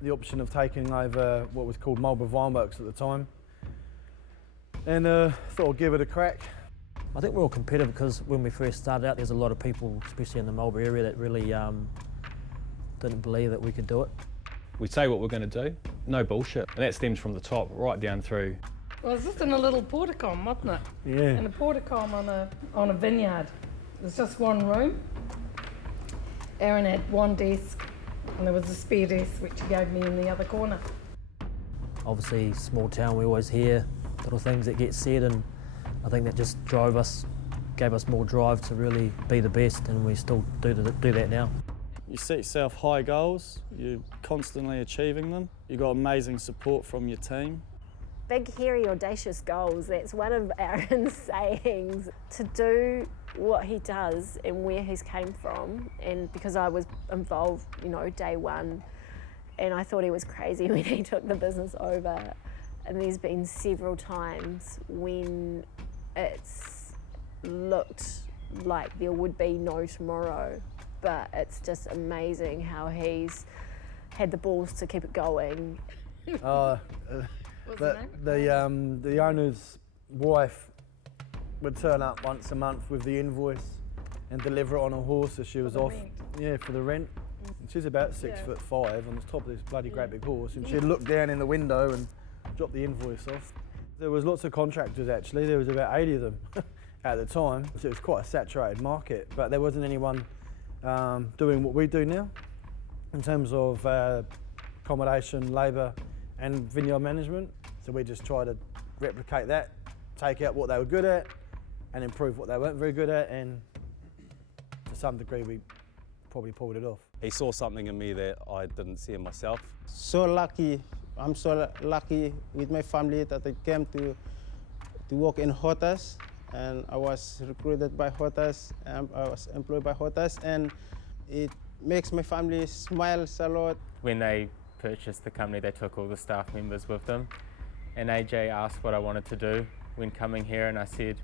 the option of taking over what was called Marlborough Vineworks at the time, and thought I'd give it a crack. I think we're all competitive because when we first started out, there's a lot of people, especially in the Marlborough area, that really didn't believe that we could do it. We say what we're going to do, no bullshit, and that stems from the top right down through. Well, it was just in a little porticom, wasn't it? Yeah. In a porticom on a vineyard. There's just one room. Aaron had one desk, and there was a spare desk which he gave me in the other corner. Obviously, small town, we always hear little things that get said, and I think that just gave us more drive to really be the best, and we still do that now. You set yourself high goals, you're constantly achieving them. You've got amazing support from your team. Big, hairy, audacious goals. That's one of Aaron's sayings. To do what he does and where he's came from, and because I was involved, day one, and I thought he was crazy when he took the business over. And there's been several times when it's looked like there would be no tomorrow, but it's just amazing how he's had the balls to keep it going. The owner's wife would turn up once a month with the invoice and deliver it on a horse as she was off. Rent. Yeah, for the rent. And she's about 6'5" on the top of this bloody great big horse, and she'd look down in the window and drop the invoice off. There was lots of contractors actually. There was about 80 of them at the time, so it was quite a saturated market. But there wasn't anyone doing what we do now in terms of accommodation, labour, and vineyard management. So we just try to replicate that, take out what they were good at, and improve what they weren't very good at, and to some degree we probably pulled it off. He saw something in me that I didn't see in myself. So lucky, I'm so lucky with my family that I came to work in Hortus, and I was recruited by Hortus, and I was employed by Hortus, and it makes my family smile a lot. When they purchased the company, they took all the staff members with them, and AJ asked what I wanted to do when coming here, and I said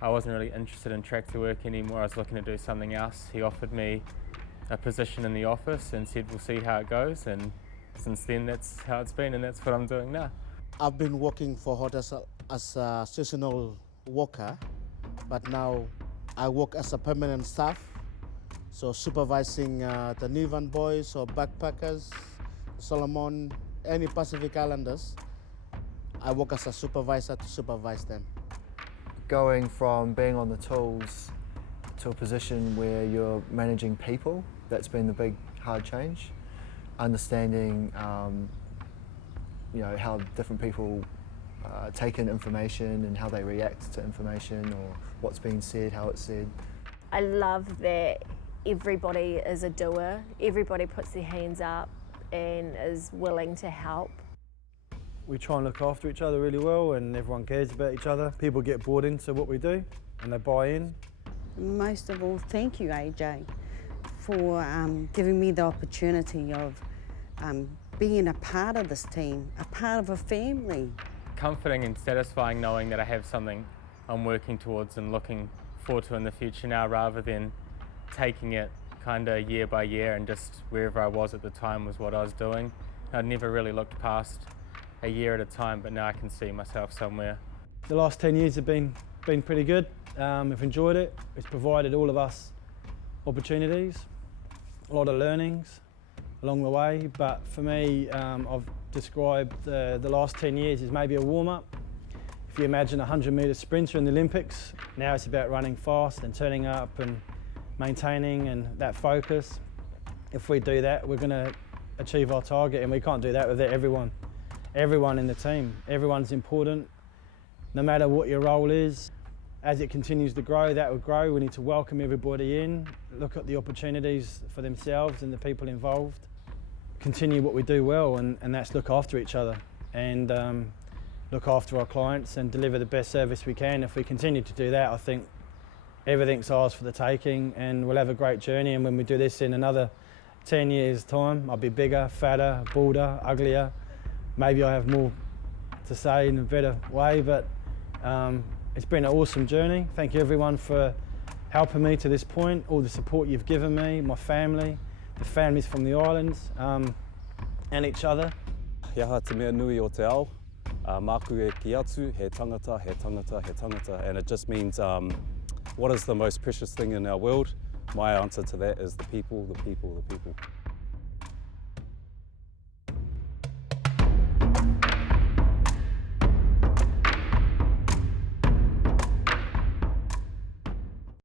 I wasn't really interested in tractor work anymore. I was looking to do something else. He offered me a position in the office and said we'll see how it goes, and since then that's how it's been, and that's what I'm doing now. I've been working for Hortus as a seasonal worker, but now I work as a permanent staff, so supervising the Nivan boys or backpackers, Solomon, any Pacific Islanders. I work as a supervisor to supervise them. Going from being on the tools to a position where you're managing people, that's been the big hard change. Understanding how different people take in information and how they react to information, or what's being said, how it's said. I love that everybody is a doer, everybody puts their hands up and is willing to help. We try and look after each other really well, and everyone cares about each other. People get bought into what we do and they buy in. Most of all, thank you, AJ, for giving me the opportunity of being a part of this team, a part of a family. Comforting and satisfying knowing that I have something I'm working towards and looking forward to in the future now, rather than taking it kind of year by year and just wherever I was at the time was what I was doing. I'd never really looked past a year at a time, but now I can see myself somewhere. The last 10 years have been pretty good. We've enjoyed it. It's provided all of us opportunities, a lot of learnings along the way, but for me, I've described the last 10 years as maybe a warm-up. If you imagine a 100-metre sprinter in the Olympics, now it's about running fast and turning up and maintaining and that focus. If we do that, we're going to achieve our target, and we can't do that without everyone in the team. Everyone's important, no matter what your role is. As it continues to grow, that will grow. We need to welcome everybody in, look at the opportunities for themselves and the people involved. Continue what we do well, and that's look after each other and look after our clients and deliver the best service we can. If we continue to do that, I think everything's ours for the taking, and we'll have a great journey. And when we do this in another 10 years' time, I'll be bigger, fatter, balder, uglier. Maybe I have more to say in a better way, but it's been an awesome journey. Thank you everyone for helping me to this point, all the support you've given me, my family, the families from the islands. and each other. Iaha te mea nui o te ao, māku e ki atu, he tangata, he tangata, he tangata, and it just means what is the most precious thing in our world? My answer to that is the people, the people, the people.